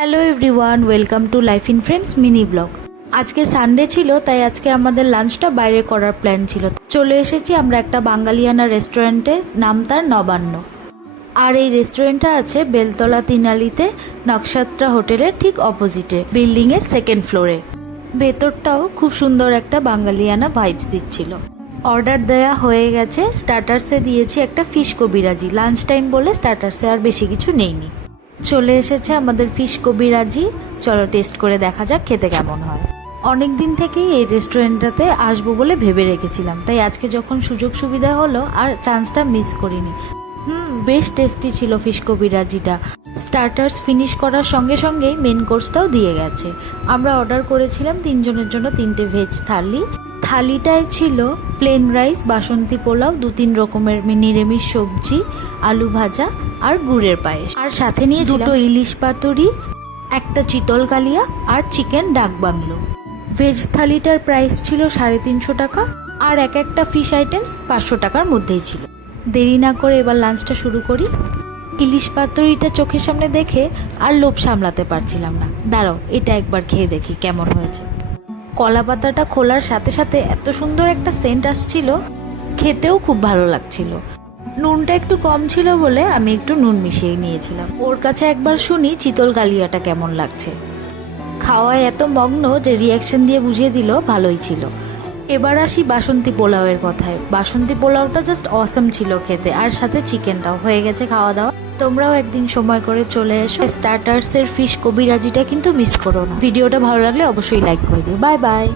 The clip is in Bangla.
Hello everyone, welcome to life in frames mini blog. আজকে সানডে ছিল, তাই আজকে আমাদের লাঞ্চটা বাইরে করার প্ল্যান ছিল। চলে এসেছি আমরা একটা বাঙালিয়ানা রেস্টুরেন্টে, নাম তার নবান্ন। আর এই রেস্টুরেন্টটা আছে বেলতলা তিনালিতে, নকশাত্রা হোটেলের ঠিক অপোজিটে, বিল্ডিংয়ের সেকেন্ড ফ্লোরে। ভেতরটাও খুব সুন্দর একটা বাঙালিয়ানা ভাইবস দিচ্ছিল। অর্ডার দেয়া হয়ে গেছে। স্টার্টার্সে দিয়েছি একটা ফিশ কবিরাজি। লাঞ্চ টাইম বলে স্টার্টার্সে আর বেশি কিছু নেইনি। চলে এসেছে আমাদের ফিশ কবিরাজি। চলো টেস্ট করে দেখা যাক খেতে কেমন হয়। অনেক দিন থেকেই এই রেস্টুরেন্টটাতে আসবো বলে ভেবে রেখেছিলাম, তাই আজকে যখন সুযোগ সুবিধা হলো আর চান্সটা মিস করিনি। বেশ টেস্টি ছিল ফিশ কবিরাজিটা। স্টার্টার্স ফিনিশ করার সঙ্গে সঙ্গেই মেন কোর্সটাও দিয়ে গেছে। আমরা অর্ডার করেছিলাম 3 জনের জন্য 3টে ভেজ থালি। থালিটায় ছিল প্লেন রাইস, বাসন্তী পোলাও, 2-3 রকমের নিরামিষ সবজি, আলু ভাজা আর গুড়ের পায়েস। আর সাথে নিয়ে 2টো ইলিশ পাতুরি, একটা চিতল কালিয়া আর চিকেন ডাক বাংলো। ভেজ থালিটার প্রাইস ছিল 350 টাকা, আর একটা ফিশ আইটেমস 500 টাকার মধ্যেই ছিল। দেরি না করে এবার লাঞ্চটা শুরু করি। ইলিশ পাতুরিটা চোখের সামনে দেখে আর লোভ সামলাতে পারছিলাম না। দাঁড়াও, এটা একবার খেয়ে দেখি কেমন হয়েছে। কলা পাতাটা খোলার সাথে সাথে এত সুন্দর একটা সেন্ট আসছিল, খেতেও খুব ভালো লাগছিল। নুনটা একটু কম ছিল বলে আমি একটু নুন মিশিয়ে নিয়েছিলাম। ওর কাছে একবার শুনি চিতল কালিয়াটা কেমন লাগছে। খাওয়ায় এত মগ্ন যে রিয়াকশন দিয়ে বুঝিয়ে দিল ভালোই ছিল। এবার আসি বাসন্তী পোলাওয়ের কথায়। বাসন্তী পোলাওটা জাস্ট অসম ছিল খেতে, আর সাথে চিকেনটাও হয়ে গেছে খাওয়া দাওয়া। তোমরাও একদিন সময় করে চলে এসো। স্টার্টার্সের ফিশ কবিরাজিটা কিন্তু মিস করো না। ভিডিওটা ভালো লাগলে অবশ্যই লাইক করে দিও। Bye bye.